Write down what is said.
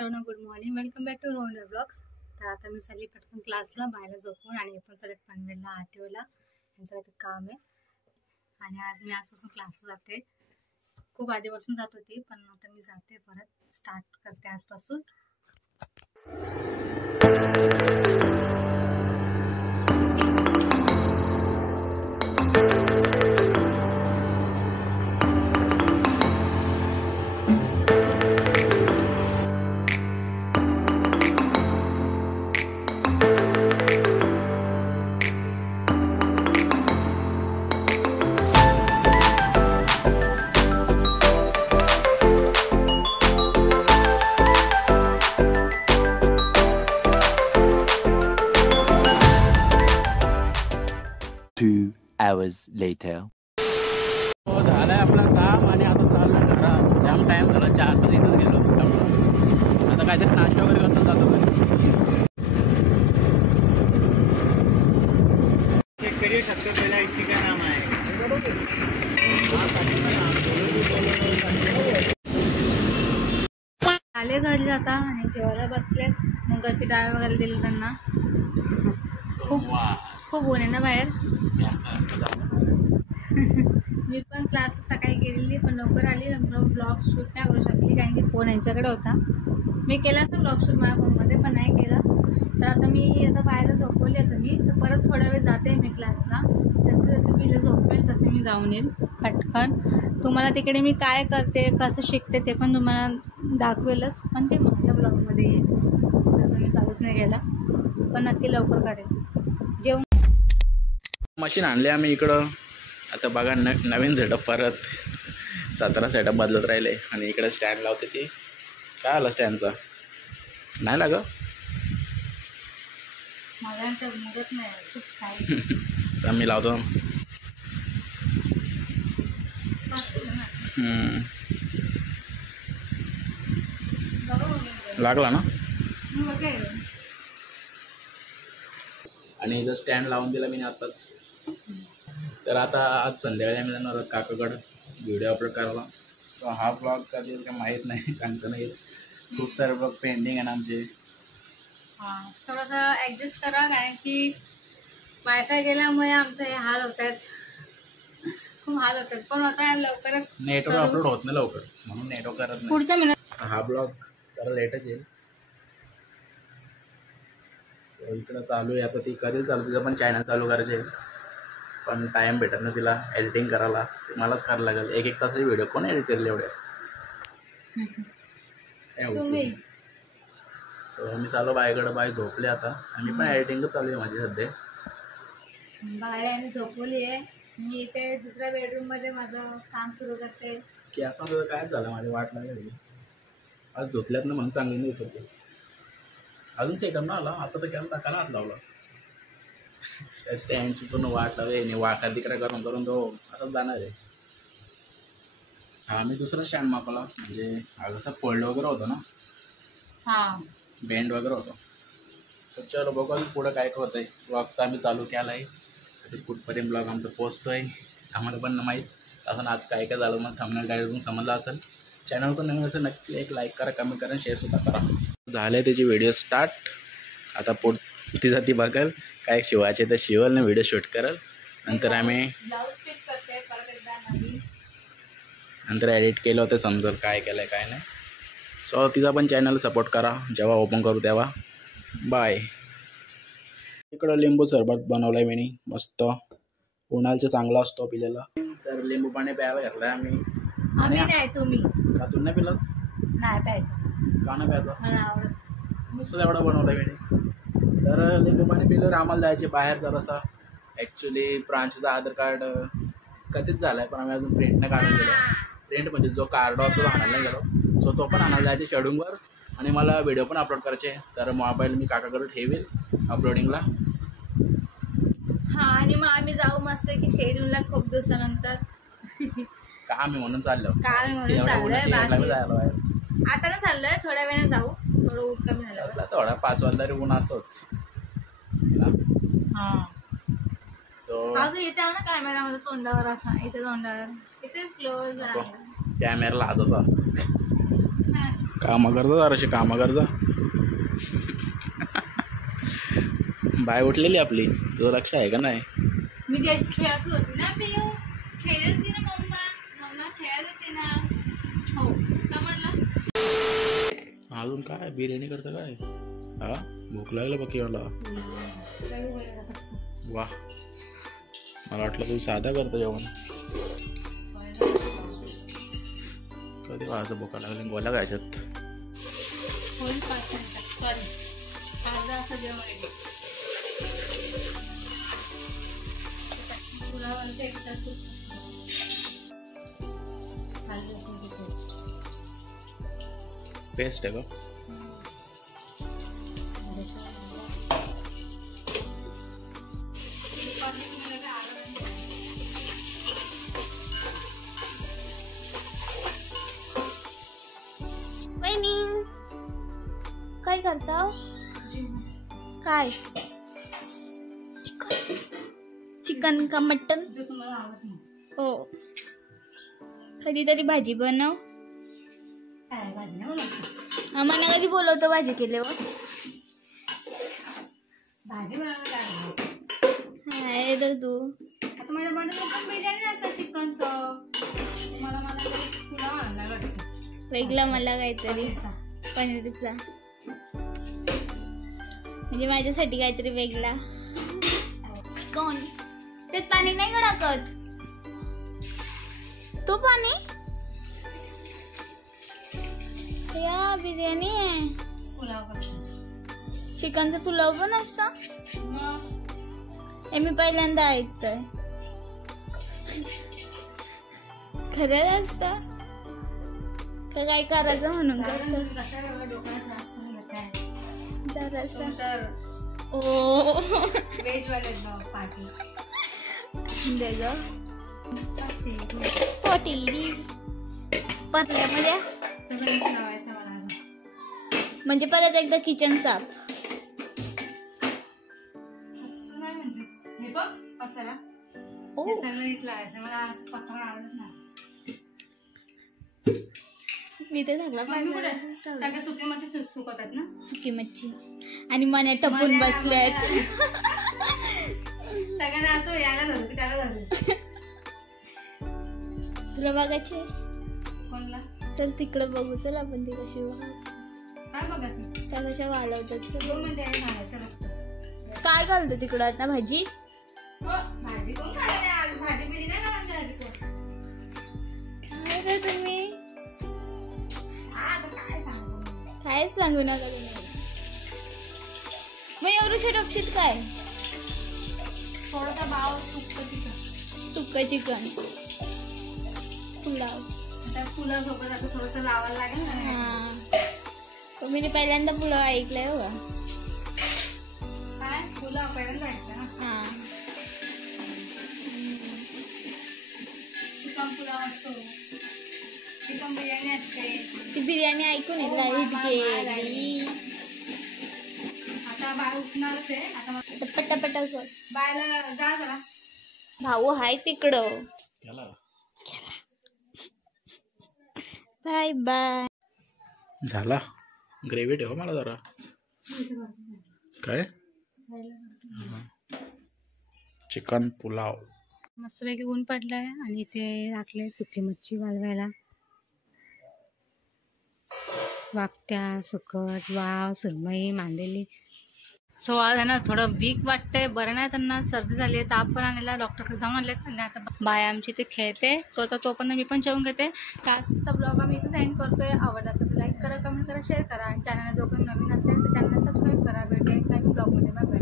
सर्वांना good morning. Welcome back to Rohan blogs. तर आता मी चालली पटकन क्लासला, बाहेर झोपून, आणि आपण चालत पनवेलला आरटीओला. यांचं आता काम आहे आणि आज मी आजपासून क्लासला जाते. खूप आधीपासून जात होती, पण आता मी जाते, परत स्टार्ट करते आजपासून. hours later. हो झालंय आपलं काम आणि आता चाललं घरात. जाम टाइम झाला, 4 तास इथंच गेलो. आता काहीतरी नाश्ता वगैरे करता जातो घरी. करिए सबसे पहला इसी का नाम है. आले घरी जाता आणि जेवायला बसलेच. मुगाची डाळ वगैरे दिली त्यांना. खूप ऊन आहे ना बाहेर. मी पण क्लास सकाळी गेलेली, पण लवकर आली. ब्लॉग शूट नाही करू शकली कारण की फोन यांच्याकडे होता. मी केला असं ब्लॉग शूट माझ्या फोनमध्ये, पण नाही केला. तर आता मी बाहेर झोपवली आता मी. तर परत थोडा वेळ जाते मी क्लासला. जसं जसं मी झोपेल तसे मी जाऊन येईल पटकन. तुम्हाला तिकडे मी काय करते, कसं शिकते ते पण तुम्हाला दाखवेलच, पण ते माझ्या ब्लॉगमध्ये येईल. तसं मी चालूच नाही केला, पण नक्की लवकर करेल. जेवण मशीन आणले आम्ही इकडं. आता बघा नवीन सेटअप, परत 17 सेटअप बदलत राहिले. आणि इकडे स्टँड लावते ती. काय आलं स्टँडचा? नाही लागत माझ्या मुदत नाही खूप काय. तर मी लावतो. लागला ना. आणि इथं स्टँड लावून दिला मी आत्ताच. तर आता आज संध्याकाळी आम्ही जाणार आहोत काकाकडं व्हिडिओ अपलोड करायला. सो हा ब्लॉग कधी येईल का माहीत नाही, सांगता नाही येईल. खूप सारे ब्लॉग पेंडिंग आहे ना आमचे. हां, थोडंसं ॲडजस्ट करा कारण की वायफाय गेल्यामुळे आमचं हे हाल होत आहेत. खूप हाल होत आहेत. पण आता लवकरच नेटवर्क अपलोड होत नाही लवकर, म्हणून नेटवर्क करत नाही. पुढच्या महिन्यात हा ब्लॉग जरा लेटच येईल. सो इकडं चालू आहे आता. ती करेल चालू, तिचं पण चॅनल चालू करायचे, पण टाईम भेटत नाही तिला एडिटिंग करायला. ते मलाच करायला लागेल. 1-1 तासाचे व्हिडिओ कोण एडिट करेल एवढे. तुम्ही सो मी चालू बायकडं. बाय झोपले आता. आणि पण एडिटिंगच चालू आहे माझी सध्या. बाहेर आणि झोपवली आहे. मी इथे दुसऱ्या बेडरूममध्ये माझं काम सुरू करते. की असं काय झालं, माझी वाट लागली. आज धुतल्यात ना म्हणून चांगली नाही दिसत. अजून सेटअप ना आला. आता तर केला टाकायला हात लावला. त्या स्टँडची पूर्ण वाट लावली. वाखा तिकडे करून करून तो आता जाणार आहे. हा मी दुसरा स्टँड मागवला. म्हणजे हा कसं फोल्ड वगैरे होतं ना, हां बेंड वगैरे होतो. सो चलो बघू पुढं काय होतं आहे. ब्लॉग तर आम्ही चालू केला आहे. त्याचे कुठपर्यंत ब्लॉग आमचा पोचतो आहे आम्हाला पण माहीत. असं आज काय काय झालं मग थंबनेल टायटलवरून समजलं असेल. चॅनल पण नवीन असेल नक्की एक लाईक करा, कमेंट करा, शेअरसुद्धा करा. झालं आहे त्याची व्हिडिओ स्टार्ट. आता ती जाती बघेल काय शिवायचे तर शिवल ना, व्हिडिओ शूट करेल. नंतर आम्ही ब्लाऊज स्टिच करते परत एकदा नवीन. नंतर एडिट केलं होतं, समजेल काय केलं आहे काय नाही. सो तिचा पण चॅनल सपोर्ट करा जेव्हा ओपन करू तेव्हा. बाय. इकडं लिंबू सरबत बनवलं आहे मी मस्त. उन्हाळ्याचं चांगला असतो पिलेला. तर लिंबू पाणी प्यायला घेतलं आहे आम्ही. आम्ही नाही, तुम्ही का तू नाही पिलंस? नाही प्यायचं. का नाही प्यायचं? मला आवडत. नुसतं एवढं बनवलं आहे मी. तर लिंबू पाणी पिल्यावर आम्हाला जायचे बाहेर जरासा. ॲक्च्युली प्रांशचं आधार कार्ड कधीच झालं आहे, पण आम्ही अजून प्रिंट नाही काढून गेलो. प्रिंट म्हणजे जो कार्ड असतो तो आणायला गेलो. सो तो पण आणायला जायचे शेड्यूलवर. आणि मला व्हिडिओ पण अपलोड करायचे. तर मोबाईल मी काकाकडे ठेवेल अपलोडिंगला. हां, आणि मग आम्ही जाऊ मस्त की शेड्यूलला खूप दिवसानंतर. काम आहे म्हणून चाललं. काय म्हणून चाललंय जायला बाहेर. आता ना चाललंय, थोड्या वेळाने जाऊ. थोडं ऊन कमी झालं असला थोडा 5 वाजता तरी ऊन असोच. हां. सो अजून इथे आहे ना कॅमेरा माझ्या तोंडावर असा. इथे तोंडावर इथे क्लोज आहे. कॅमेराला हात असा. कामं करता जराशी कामं करता. बाय उठलेली आपली, तुझं लक्ष आहे का नाही? मी त्याची खेळाच होती ना, पिऊ खेळत होती ना मम्मा, मम्मा खेळत होती ना. हो का म्हणलं? अजून काय बिर्याणी करतं काय? हा भूक लागलं बाकी मला. वा मला वाटलं तू साधा करतो जेवण. कधी वाजता भूका लागली गोला गायच्यात. होईल 5 मिनिटात. सॉरी अर्धा असं जेवण आहे. तुला म्हणते एक तास पेस्ट आहे का? वहिनी काय करता? काय चिकन का मटन? तुम्हाला आवडत नाही. हो कधीतरी भाजी बनव. काय भाजी नाही बनवत. आम्हाला कधी बोलवतो भाजी केल्यावर? भाजी बनवायला काय बनवायचं? हाय तर तू आता माझ्या बर्थडेला पण बिर्याणी असतं चिकनचं. मला तुला आणायला वाटतं वेगळा मला काहीतरी पनीरचा, म्हणजे माझ्यासाठी काहीतरी वेगळा. कोण त्यात पाणी नाही का टाकत? तो पाणी या बिर्याणी आहे. पुलाव करतो. चिकनचा पुलाव पण असतं? मग हे मी पहिल्यांदा ऐकतोय. खरंच असतं का काय करायचं म्हणून करतो? कसं एवढं डोक्यात जास्त नाही काय जरासा तर ओ व्हेजवाले पार्टी द्यायचं पोटी पतल्यामध्ये सगळं लावायचं मला अजून. म्हणजे परत एकदा किचन साफ. असं नाही म्हणजे हे बघ पसारा ओ हे सगळं नीट लावायचं. मला पसारा आवडत नाही. मी तर सगळा मम्मी कुठे सगळे सुके मध्ये सुकवतात ना. सुकी मच्छी आणि मने टपून बसल्यात. सगळ्यांना असं यायला धरू की त्याला धरू. तुला बघायचे कोणला चल तिकडं बघू. चल आपण ती कशी काय बघायचं? त्या कशा वाळवतात. 2 मिनिटं घालायचं फक्त. काय घालतो तिकडं आता? भाजी हो भाजी कोण खायला नाही आज. भाजी बिरी नाही खाणार भाजी कोण. काय रे तुम्ही? काय सांगू कायच सांगू नका तुम्ही. मग एवढं टपशीत काय? थोडासा भाव सुकतं तिथं. सुक्क चिकन पुलाव. त्या फुलासोबत असं थोडंसं लावायला लागेल ना. हा मी पहिल्यांदा पुलाव ऐकलंय हो. काय फुलं पहिल्यांदा ऐकलं ना. हा चिकन पुलाव असतो. चिकन बिर्याणी असते. ती बिर्याणी ऐकून हिट गेली. आता बाय उठणारच आहे. आता पटापटा कर. बायला जा जरा. भाऊ हाय तिकडं. Bye bye. झाला ग्रेव्ही ठेव मला जरा. काय चिकन पुलाव. मस्तपैकी ऊन पडलंय आणि इथे टाकले सुकी मच्छी वालवायला. वाकट्या सुकट वाव सुरमई मांदेली. सो आज आहे ना थोडं वीक वाटतंय. बरं नाही, त्यांना सर्दी झाली आहे. ताप पण आणलेला. डॉक्टरकडे जाऊन आणले. आणि आता बाय आमची ते खेळते. सो आता तोपर्यंत मी पण जेवून घेते. आजचा ब्लॉग आम्ही इथेच एंड करतोय. आवडला असेल तर लाईक करा, कमेंट करा, शेअर करा. आणि चॅनलला जो कोणी नवीन असेल तर चॅनलला सबस्क्राईब करा. भेटूया एक नवीन ब्लॉगमध्ये. Bye bye.